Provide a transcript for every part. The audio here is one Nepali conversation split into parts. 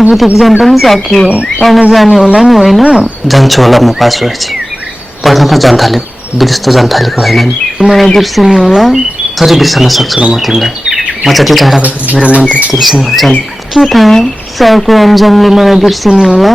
अब त एक्जाम पनि सकियो, पढ्न जाने होला नि होइन? जान्छु होला, म पास भएपछि। पढ्न पो जान थाल्यो, विदेश त जान थालेको होइन नि। मलाई बिर्सिने होला? कसरी बिर्सन सक्छु र म तिमीलाई? म जति टाढा भए पनि मेरो मन त तिमीसँग हुन्छ नि। के थाहा, सरको अन्जनले मलाई बिर्सिने होला?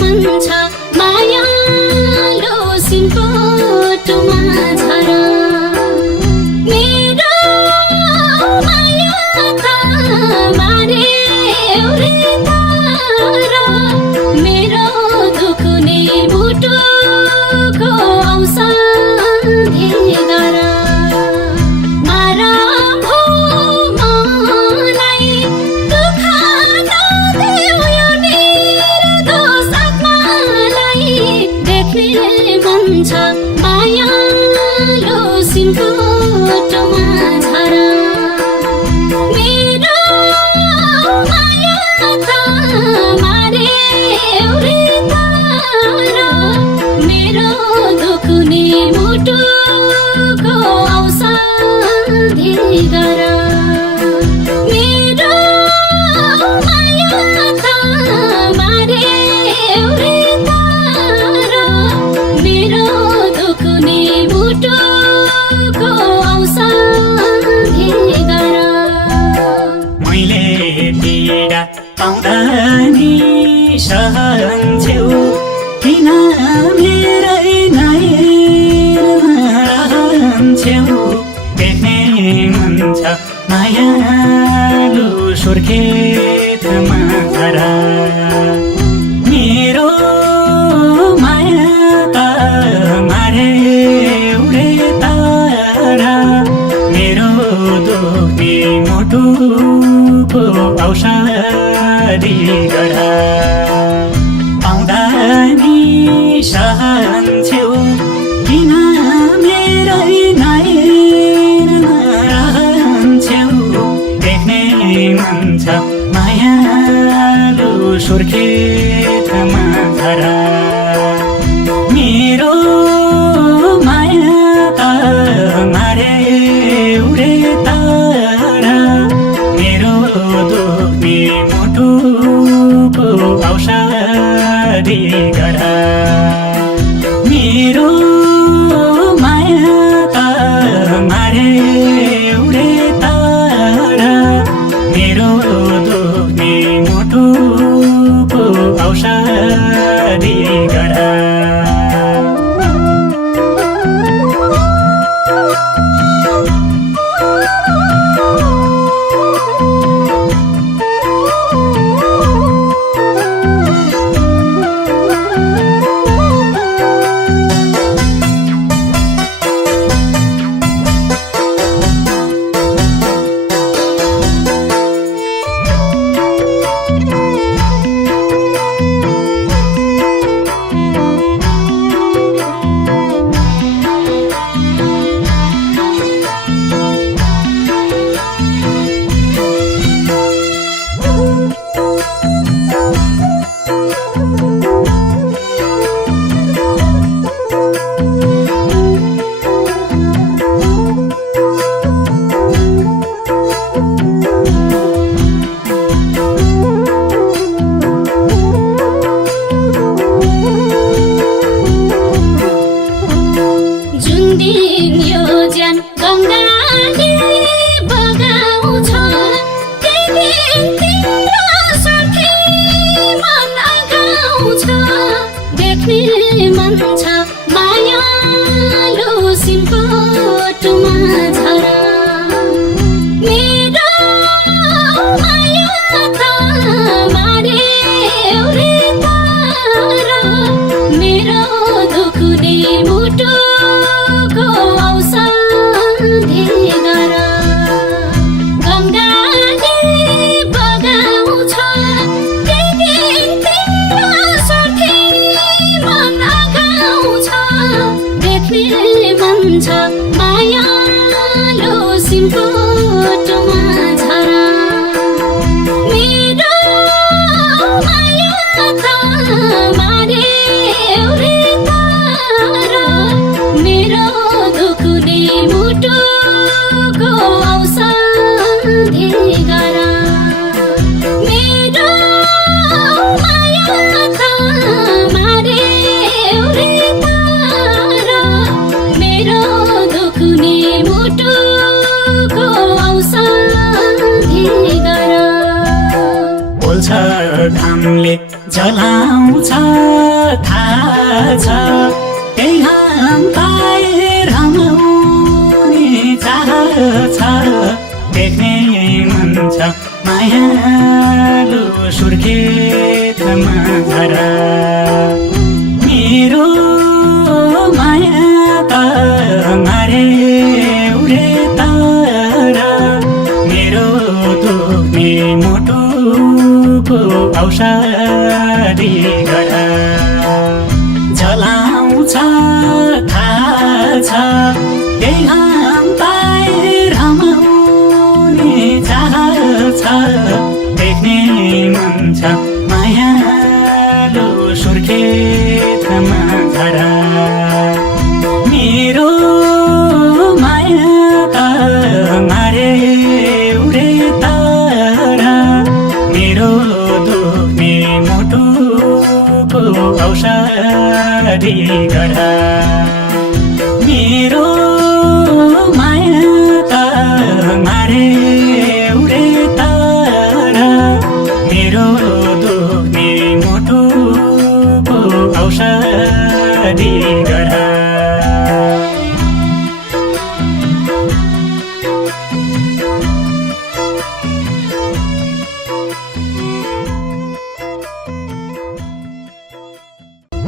मन छ मायालो सिन्कोटोमा झरा मेरो माया त मार्यो रे तारा मेरो दुख्ने मुटुको औषधि गर मारा भो मलाई दुःख नदेऊ यो निर्दोष आत्मालाई देख्ने मन छ मायालो सिन्कोटोमा झरा मेरो माया त मार्यो रे तारा मेरो दुख्ने मुटुको औषधि गर मेरो माया त मार्यो रे तारा मेरो दुख्ने मुटुको औषधि गर मैले पीडा पाउँदा नि सहन्छौ किन मेरै नहेर्छौ देख्ने मन छ मायालु सुर्खेतमा झरा मेरो माया त मार्यो रे तारा मेरो दुख्ने मुटुको औषधि गर पाउँदा नि सहन्छौ किन मेरै नहेर्छौ देख्ने मन छ मायालु सुर्खेतमा झरा मेरो माया त मार्यो रे तारा मेरो दुख्ने मुटुको औषधि गर मेरो माया त मार्यो रे तारा मेरो दुख्ने मुटुको औषधि गर जुन दिन यो ज्यान गङ्गाले बगाउँछ त्यही दिन तिम्रो साथी मन अगाउँछ देख्ने मन छ मायालु सिन्कोटोमा झरा मेरो माया त मार्यो रे तारा मेरो दुख्ने मुटुको औषधि गर गङ्गाले बगाउँछ त्यही दिन तिम्रो साथी मन अगाउँछ देख्ने मन छ मायालु सिन्कोटोमा झरा मेरो माया त मार्यो रे तारा मेरो दुख्ने मुटुको औषधि गर मेरो माया त मार्यो रे तारा मेरो दुख्ने मुटुको घामले जलाउँछ छ त्यही घाम पाए रमाउने चाह छ देख्ने मन छ मायालु सुर्खेतमा झरा मेरो माया त मारे उडे तारा मेरो दुख्ने मुटुको औषधि गरा जलाउँछ थाहा छ त्यही घाम पाए रमाउने चाह छ देख्ने मन छ मायालु सुर्खेतमा झरा मेरो माया त मारे उडे तारा मेरो दुख्ने मुटुको औषधि गरा मेरो माया त मारे उडे तारा मेरो दुख्ने मुटुको औषधि गरा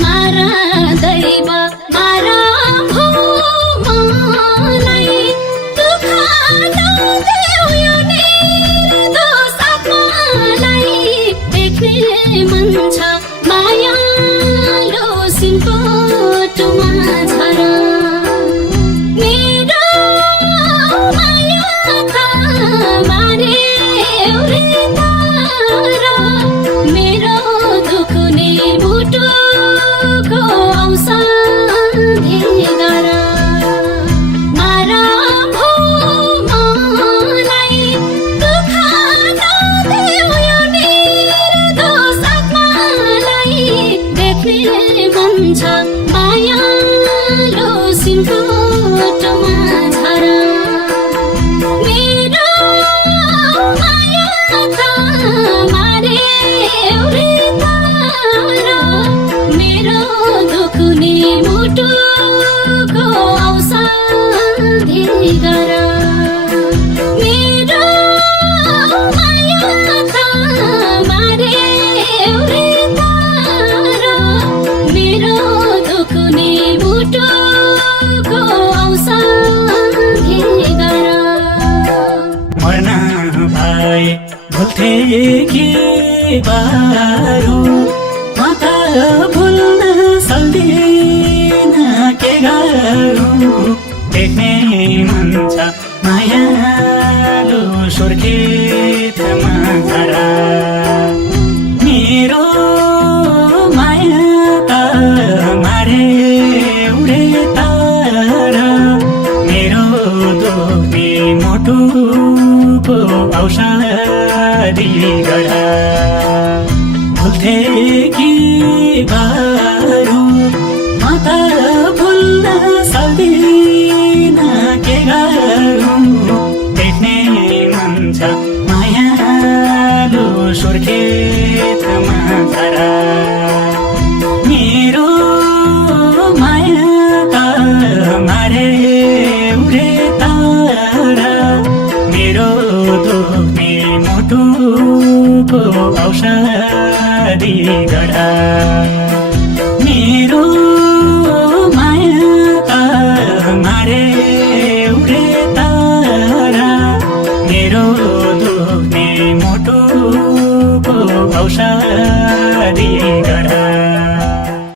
मारा दैव मारा भो मलाई दुःख नदेऊ यो निर्दोष आत्मालाई देख्ने मन छ मायालु सिन्कोटमा झरा मेरो माया त मारे उडे तारा मेरो दुख्ने मुटुको औषधि गरा मारा भो मलाई दुःख नदेऊ यो निर्दोष आत्मालाई देख्ने मन छ मायालु सिन्कोटमा झरा मेरो माया त मारे उडे तारा मेरो दुख्ने मुटुको औषधि गरा मेरो माया त मारे उडे तारा मेरो दुख्ने मुटुको औषधि गरा मर्न भए भुल्थे कि बारो म त भुल्न सक्दिन के गरौँ देख्ने मन छ मायालु सुर्खेतमा झरा मेरो माया त मारे उडे तारा मेरो दुख्ने मुटुको औषधि गरा भुल्थे कि बारो म त भुल्न सक्दिन के गरौँ देख्ने मन छ मायालु सुर्खेतमा झरा मेरो माया त मारे उडे तारा मेरो दुख्ने मुटुको औषधि गरा